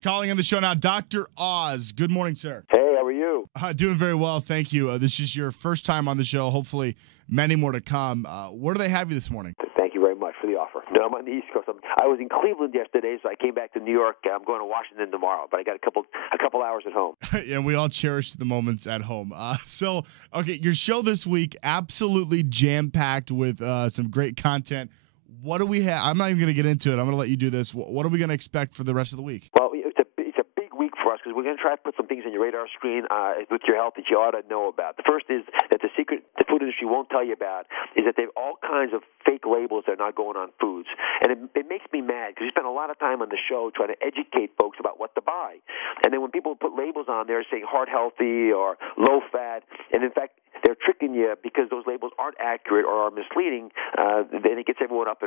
Calling on the show now, Dr. Oz. Good morning, sir. Hey, how are you? Doing very well, thank you. This is your first time on the show, hopefully many more to come. Where do they have you this morning? Thank you very much for the offer. No, I'm on the East Coast. I was in Cleveland yesterday, so I came back to New York. I'm going to Washington tomorrow, but I got a couple hours at home. And we all cherish the moments at home. Okay, your show this week, absolutely jam-packed with some great content. What do we have? I'm not even going to get into it. I'm going to let you do this. What are we going to expect for the rest of the week? Well, it's a big week for us because we're going to try to put some things on your radar screen with your health that you ought to know about. The first is that the secret the food industry won't tell you about is that they have all kinds of fake labels that are not going on foods. And it makes me mad because we spend a lot of time on the show trying to educate folks about what to buy. And then when people put labels on there saying heart healthy or low fat, and in fact, they're tricking you because those labels aren't accurate or are misleading, then it gets everyone up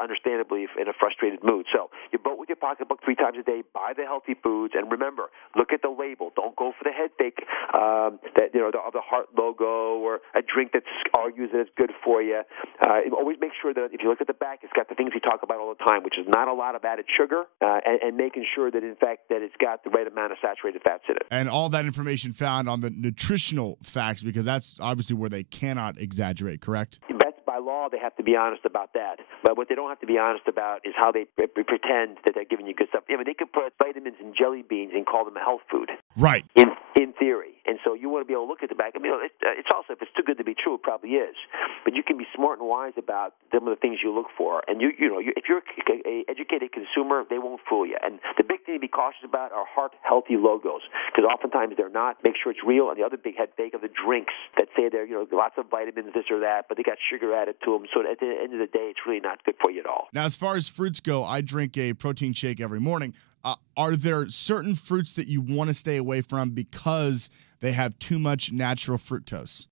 understandably in a frustrated mood. So you vote with your pocketbook 3 times a day, buy the healthy foods, and remember, look at the label. Don't go for the head fake, the Hart logo or a drink that argues that it's good for you. Always make sure that if you look at the back, it's got the things we talk about all the time, which is not a lot of added sugar, and making sure that, in fact, that it's got the right amount of saturated fats in it. And all that information found on the nutritional facts, because that's obviously where they cannot exaggerate, correct? That's by law. They have to be honest about that. But what they don't have to be honest about is how they pretend that they're giving you good stuff. I mean, they could put vitamins in jelly beans and call them a health food. Right. In theory. And so you want to be able to look at the back. I mean, it's also, if it's too good to be true, it probably is. But you can be smart and wise about some of the things you look for. And if you're an educated consumer, they won't fool you. And the big thing to be cautious about are heart-healthy logos, because oftentimes they're not. Make sure it's real. And the other big head fake are the drinks that say they're lots of vitamins, this or that, but they got sugar added to them. So at the end of the day, it's really not good for you at all. Now, as far as fruits go, I drink a protein shake every morning. Are there certain fruits that you want to stay away from because they have too much natural fructose?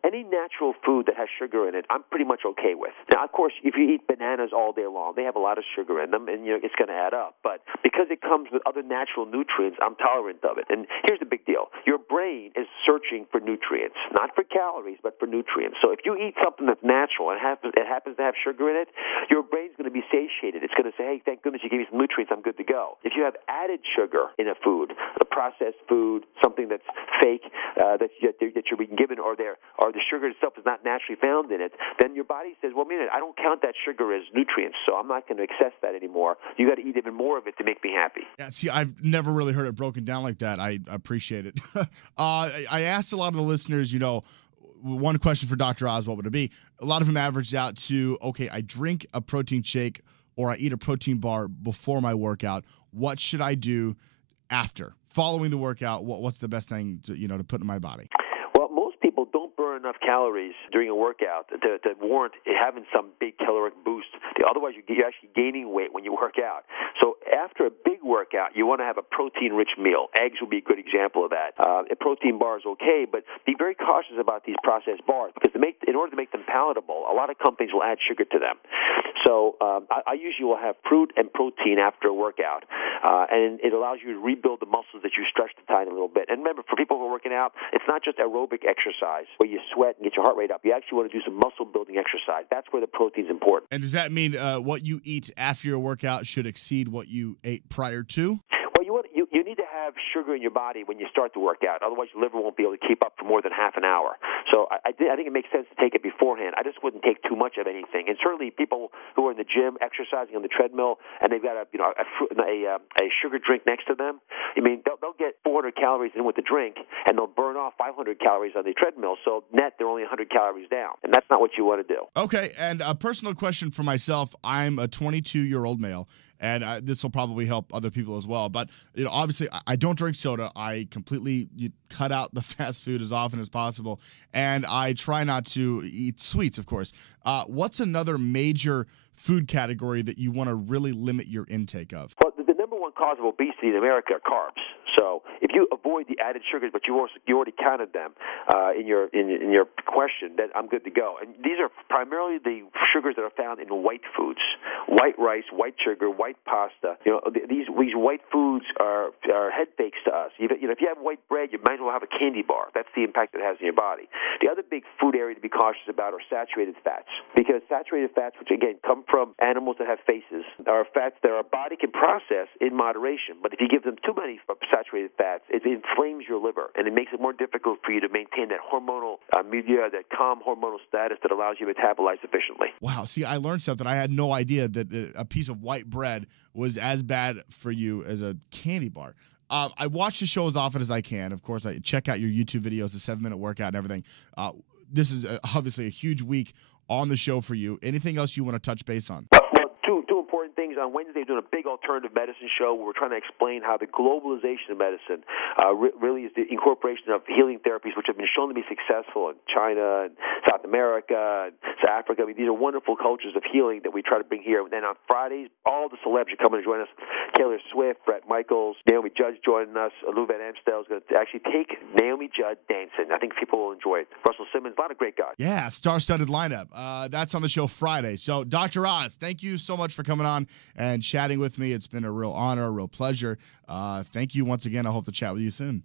Any natural food that has sugar in it, I'm pretty much okay with. Now, of course, if you eat bananas all day long, they have a lot of sugar in them, and it's going to add up. But because it comes with other natural nutrients, I'm tolerant of it. And here's the big deal. Your brain is searching for nutrients, not for calories, but for nutrients. So if you eat something that's natural and it happens to have sugar in it, your brain's going to be satiated. It's going to say, hey, thank goodness you gave me some nutrients, I'm good to go. If you have added sugar in a food, a processed food, something that's fake, that you're being given, or the sugar itself is not naturally found in it, then your body says, well, I don't count that sugar as nutrients, so I'm not going to access that anymore. You got to eat even more of it to make me happy. Yeah, see, I've never really heard it broken down like that. I appreciate it. I asked a lot of the listeners, one question for Dr. Oz, what would it be? A lot of them averaged out to, okay, I drink a protein shake or I eat a protein bar before my workout. What should I do after? Following the workout, what's the best thing to put in my body? Enough calories during a workout to warrant having some big caloric boost. Otherwise, you're actually gaining weight when you work out. So after a big workout, you want to have a protein-rich meal. Eggs would be a good example of that. A protein bar is okay, but be very cautious about these processed bars because in order to make them palatable, a lot of companies will add sugar to them. So I usually will have fruit and protein after a workout, and it allows you to rebuild the muscles that you stretched a tiny little bit. And remember, for people who are working out, it's not just aerobic exercise where you sweat and get your heart rate up. You actually want to do some muscle-building exercise. That's where the protein's important. And does that mean what you eat after your workout should exceed what you ate prior to? Well, you need to have sugar in your body when you start to work out. Otherwise, your liver won't be able to keep up for more than half an hour. So I think it makes sense to take it beforehand. I just wouldn't take too much of anything. And certainly people who are in the gym exercising on the treadmill and they've got a sugar drink next to them, they'll get 400 calories in with the drink and they'll burn off 500 calories on the treadmill. So net, they're only 100 calories down. And that's not what you want to do. Okay, and a personal question for myself. I'm a 22-year-old male, and this will probably help other people as well. But obviously, I don't drink soda. I completely cut out the fast food as often as possible, and I try not to eat sweets, of course. What's another major food category that you want to really limit your intake of? Well, the number one cause of obesity in America are carbs. So if you avoid the added sugars, but you already counted them in your question, then I'm good to go. And these are primarily the sugars that are found in white foods: white rice, white sugar, white pasta. These white foods are head fakes to us. If you have white bread, you might as well have a candy bar. That's the impact it has in your body. The other big food area to be cautious about are saturated fats, because saturated fats, which again come from animals that have faces, are fats that our body can process in moderation. But if you give them too many saturated fats, it inflames your liver, and it makes it more difficult for you to maintain that hormonal milieu, that calm hormonal status that allows you to metabolize efficiently. Wow. See, I learned something. I had no idea that a piece of white bread was as bad for you as a candy bar. I watch the show as often as I can. Of course, I check out your YouTube videos, the 7-minute workout and everything. This is obviously a huge week on the show for you. Anything else you want to touch base on? Well, two important things. On Wednesday, we're doing a big alternative medicine show where we're trying to explain how the globalization of medicine really is the incorporation of healing therapies, which have been shown to be successful in China and South America and South Africa. I mean, these are wonderful cultures of healing that we try to bring here. And then on Fridays, all the celebs are coming to join us. Taylor Swift, Brett Michaels, Naomi Judd joining us. Lou Van Amstel is going to actually take Naomi Judd dancing. I think people will enjoy it. Russell Simmons, a lot of great guys. Yeah, star-studded lineup. That's on the show Friday. So, Dr. Oz, thank you so much for coming on and chatting with me. It's been a real honor, a real pleasure. Thank you once again. I hope to chat with you soon.